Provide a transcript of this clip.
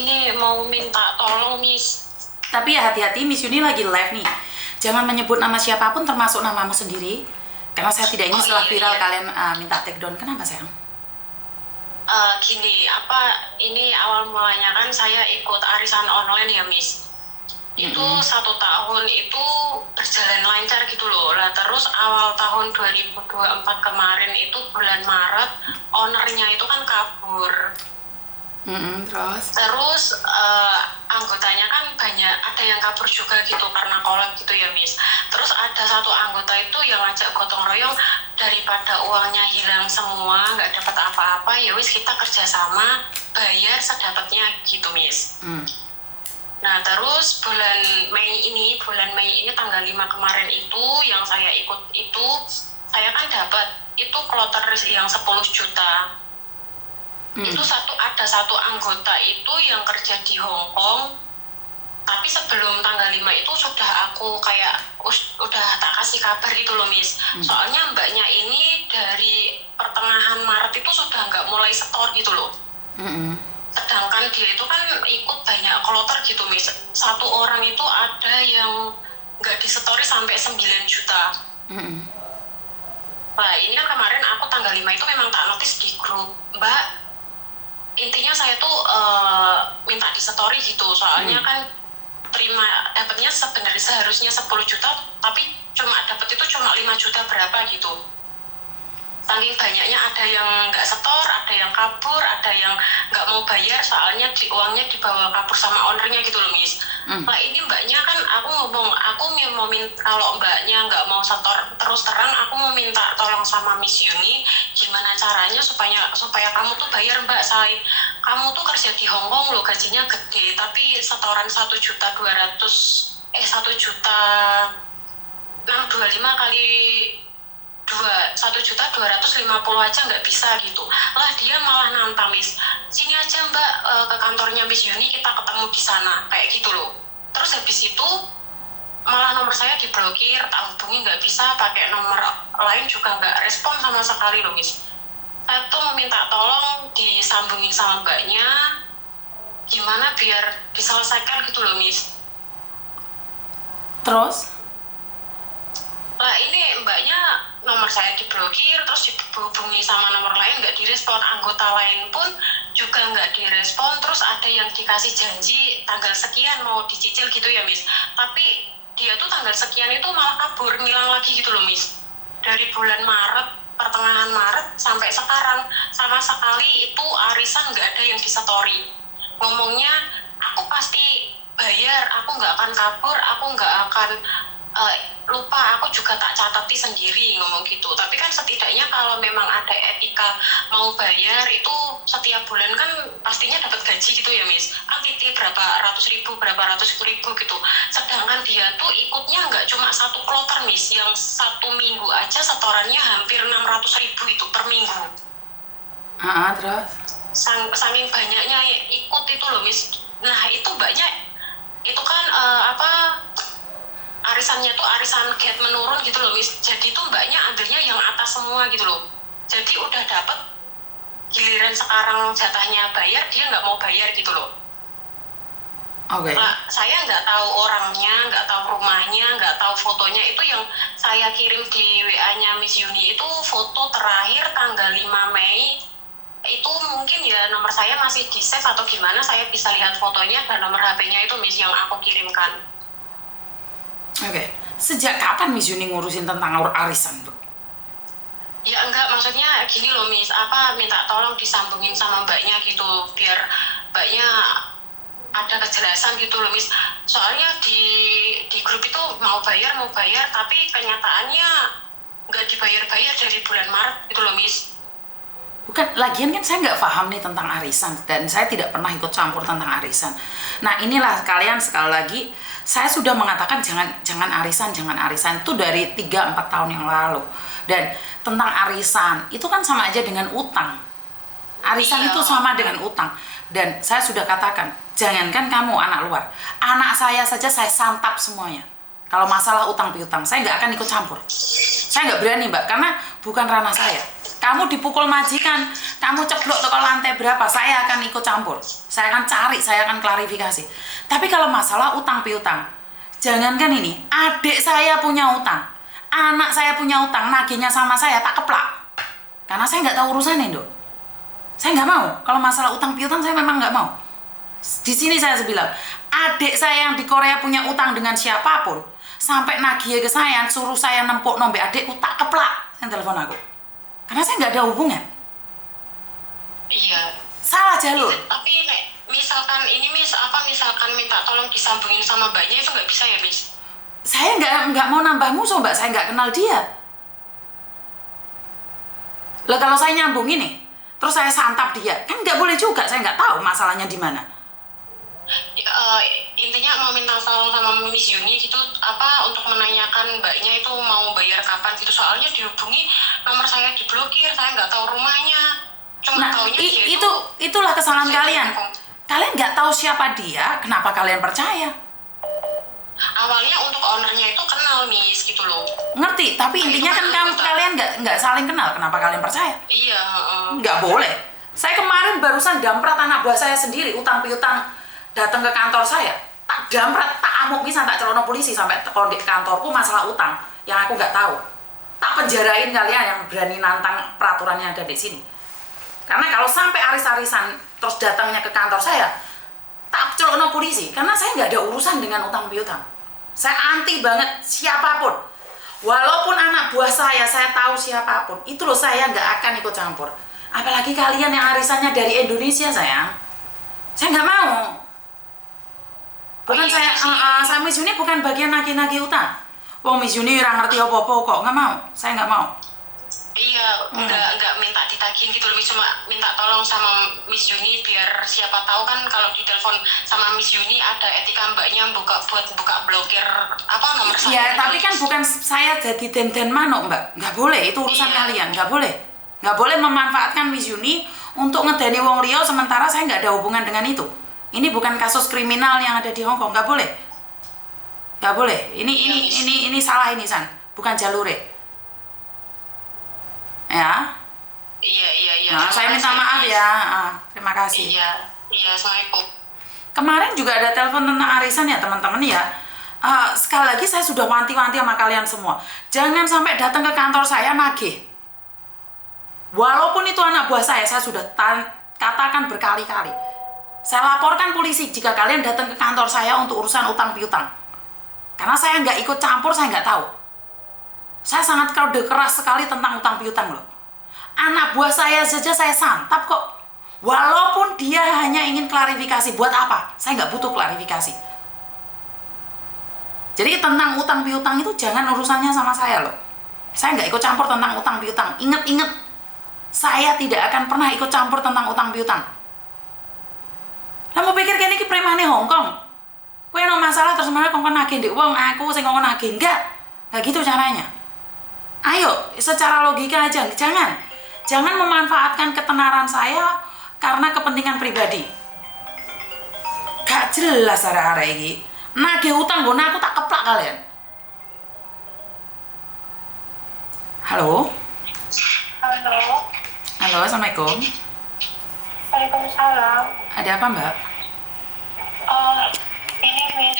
ini mau minta tolong, Miss. Tapi ya hati-hati, Miss Yuni lagi live nih. Jangan menyebut nama siapapun termasuk namamu sendiri. Karena saya tidak ingin setelah viral kalian minta take down. Kenapa sayang? Gini, ini awal mulanya kan saya ikut arisan online ya, Miss. Itu 1 tahun itu berjalan lancar gitu loh. Lah terus awal tahun 2024 kemarin itu bulan Maret, ownernya itu kan kabur. Terus anggotanya kan banyak, ada yang kabur juga gitu karena kolab gitu ya, Miss. Terus ada satu anggota itu yang ngajak gotong royong, daripada uangnya hilang semua nggak dapat apa-apa, ya wis kita kerjasama bayar sedapatnya gitu, Miss. Nah terus bulan Mei ini tanggal 5 kemarin itu yang saya ikut itu, saya kan dapat itu kloter yang 10 juta. Itu ada satu anggota itu yang kerja di Hong Kong, tapi sebelum tanggal 5 itu sudah aku kayak udah tak kasih kabar gitu loh, Miss. Soalnya mbaknya ini dari pertengahan Maret itu sudah nggak mulai setor gitu loh. Sedangkan dia itu kan ikut banyak kloter gitu, Miss. Satu orang itu ada yang nggak disetori sampai 9 juta. Nah ini kan kemarin aku tanggal 5 itu memang tak notice di grup, Mbak, intinya saya tuh minta disetori gitu, soalnya kan dapatnya sebenarnya seharusnya 10 juta, tapi dapat itu cuma 5 juta berapa gitu. Saking banyaknya ada yang nggak setor, ada yang kabur, ada yang nggak mau bayar soalnya uangnya dibawa kabur sama ownernya gitu loh, Miss. Nah ini mbaknya kan aku ngomong, aku mau minta, kalau mbaknya nggak mau setor terus terang, aku mau minta tolong sama Miss Yuni gimana caranya supaya kamu tuh bayar, Mbak. Kamu tuh kerja di Hong Kong loh, gajinya gede, tapi setoran 1.200.000 1.625 kali 1.250.000 aja nggak bisa gitu lah. Dia malah nantang, Miss, sini aja Mbak ke kantornya Miss Yuni, kita ketemu di sana kayak gitu loh. Terus habis itu malah nomor saya diblokir, tak hubungi nggak bisa, pakai nomor lain juga nggak respon sama sekali loh, Miss. Saya tuh meminta tolong disambungin sama mbaknya, gimana biar diselesaikan gitu loh, Miss. Terus? Lah ini mbaknya nomor saya diblokir, terus dihubungi sama nomor lain nggak direspon, anggota lain pun juga nggak direspon. Terus ada yang dikasih janji tanggal sekian mau dicicil gitu ya, Miss, tapi dia tuh tanggal sekian itu malah kabur, ngilang lagi gitu loh, Miss. Dari bulan Maret, pertengahan Maret sampai sekarang sama sekali itu arisan nggak ada yang disetori. Ngomongnya aku pasti bayar, aku nggak akan kabur, aku nggak akan lupa, aku juga tak catati sendiri, ngomong gitu. Tapi kan setidaknya kalau memang ada etika mau bayar itu setiap bulan kan pastinya dapat gaji gitu ya, Miss. Kan titip berapa ratus ribu gitu. Sedangkan dia tuh ikutnya nggak cuma satu kloter, Miss, yang 1 minggu aja setorannya hampir 600.000 itu per minggu. Terus? Saking banyaknya ikut itu loh, Miss. Nah itu banyak, itu kan arisannya tuh arisan gate menurun gitu loh, Miss. Jadi tuh mbaknya ambilnya yang atas semua gitu loh. Jadi udah dapet, giliran sekarang jatahnya bayar, dia nggak mau bayar gitu loh. Oke. Saya nggak tahu orangnya, nggak tahu rumahnya, nggak tahu fotonya. Itu yang saya kirim di WA-nya Miss Yuni itu foto terakhir tanggal 5 Mei. Itu mungkin ya nomor saya masih di save atau gimana, saya bisa lihat fotonya dan nomor HP-nya itu, Miss, yang aku kirimkan. Oke. Sejak kapan Miss Yuni ngurusin tentang arisan, Bu? Ya enggak, maksudnya gini loh, Miss, minta tolong disambungin sama mbaknya gitu, biar mbaknya ada kejelasan gitu loh, Miss. Soalnya di grup itu mau bayar, tapi kenyataannya nggak dibayar-bayar dari bulan Maret gitu loh, Miss. Bukan, lagian kan saya nggak paham nih tentang arisan, dan saya tidak pernah ikut campur tentang arisan. Nah inilah kalian, sekali lagi saya sudah mengatakan jangan arisan itu dari 3-4 tahun yang lalu. Dan tentang arisan itu kan sama aja dengan utang. Arisan itu sama dengan utang. Dan saya sudah katakan, jangankan kamu anak luar, anak saya saja saya santap semuanya. Kalau masalah utang piutang saya nggak akan ikut campur. Saya nggak berani, Mbak, karena bukan ranah saya. Kamu dipukul majikan, kamu ceplok ke lantai berapa, saya akan ikut campur. Saya akan cari, saya akan klarifikasi. Tapi kalau masalah utang piutang, jangankan ini, adik saya punya utang, anak saya punya utang, nagihnya sama saya, tak keplak. Karena saya nggak tahu urusannya, Dok. Saya nggak mau. Kalau masalah utang piutang, saya memang nggak mau. Di sini saya bilang, adik saya yang di Korea punya utang dengan siapapun, sampai nagih ke saya, suruh saya nempuk nombe adikku, tak keplak yang telepon aku. Karena saya nggak ada hubungan. Iya. Salah jalur. Tapi misalkan ini misalkan minta tolong disambungin sama mbaknya itu nggak bisa ya, Miss? Saya nggak mau nambah musuh, Mbak. Saya nggak kenal dia. Lah kalau saya nyambung ini, terus saya santap dia, kan nggak boleh juga. Saya nggak tahu masalahnya di mana. Intinya mau minta tolong sama Miss Yuni gitu untuk menanyakan mbaknya itu mau bayar kapan gitu, soalnya dihubungi nomor saya diblokir, saya nggak tahu rumahnya, cuma Nah, taunya dia itulah kesalahan saya kalian. telepon. Kalian nggak tahu siapa dia, kenapa kalian percaya? Awalnya untuk ownernya itu kenal, Miss, gitu loh. Ngerti, tapi Nah, intinya itu kan betul. kalian nggak saling kenal, kenapa kalian percaya? Iya, Nggak boleh. Saya kemarin barusan damprat anak buah saya sendiri, utang piutang datang ke kantor saya, tak damprat, tak amuk misan, tak celono polisi sampai kondek kantorku masalah utang yang aku nggak tahu. Tak penjarain kalian yang berani nantang peraturan yang ada di sini. Karena kalau sampai aris-arisan terus datangnya ke kantor saya, tak celono polisi, karena saya nggak ada urusan dengan utang piutang. Saya anti banget siapapun. Walaupun anak buah saya tahu siapapun, itu loh saya nggak akan ikut campur. Apalagi kalian yang arisannya dari Indonesia, sayang. Saya nggak mau. Bukan iya, saya Miss Yuni bukan bagian nagih-nagih utang. Wong Miss Yuni ora ngerti apa-apa kok, nggak mau. Saya nggak mau. iya, nggak minta ditagihin gitu, lebih cuma minta tolong sama Miss Yuni biar siapa tahu kan kalau ditelepon sama Miss Yuni ada etika mbaknya buat buka blokir nomor saya. Iya, gitu. tapi kan bukan saya jadi den-den manuk, Mbak. Nggak boleh, itu urusan Iya. kalian. Nggak boleh. Nggak boleh memanfaatkan Miss Yuni untuk ngedeni wong liya sementara saya nggak ada hubungan dengan itu. Ini bukan kasus kriminal yang ada di Hongkong, nggak boleh. Nggak boleh. Ini salah ini, San. Bukan jalure. Ya. Iya. Nah, saya minta maaf ya. Terima kasih. Iya, Assalamualaikum. Kemarin juga ada telepon tentang arisan ya, teman-teman ya. Sekali lagi saya sudah wanti-wanti sama kalian semua. Jangan sampai datang ke kantor saya nagih. Walaupun itu anak buah saya sudah katakan berkali-kali. Saya laporkan polisi jika kalian datang ke kantor saya untuk urusan utang piutang. Karena saya nggak ikut campur, saya nggak tahu. Saya sangat kode keras sekali tentang utang piutang loh. Anak buah saya saja saya santap kok. Walaupun dia hanya ingin klarifikasi, buat apa? Saya nggak butuh klarifikasi. Jadi tentang utang piutang itu jangan urusannya sama saya loh. Saya nggak ikut campur tentang utang piutang. Ingat-ingat, saya tidak akan pernah ikut campur tentang utang piutang. Lah mau pikir kene iki premane Hongkong. Kowe ono masalah terus malah kongkon nagih ndek wong, aku sing kongkon nagih. Enggak gitu caranya. Ayo, secara logika aja, jangan memanfaatkan ketenaran saya karena kepentingan pribadi. Gak jelas arek-arek iki. Nagih utang nggon aku tak keplak kalian. Halo? Halo, Assalamualaikum. Waalaikumsalam. Ada apa, Mbak? Ini Miss,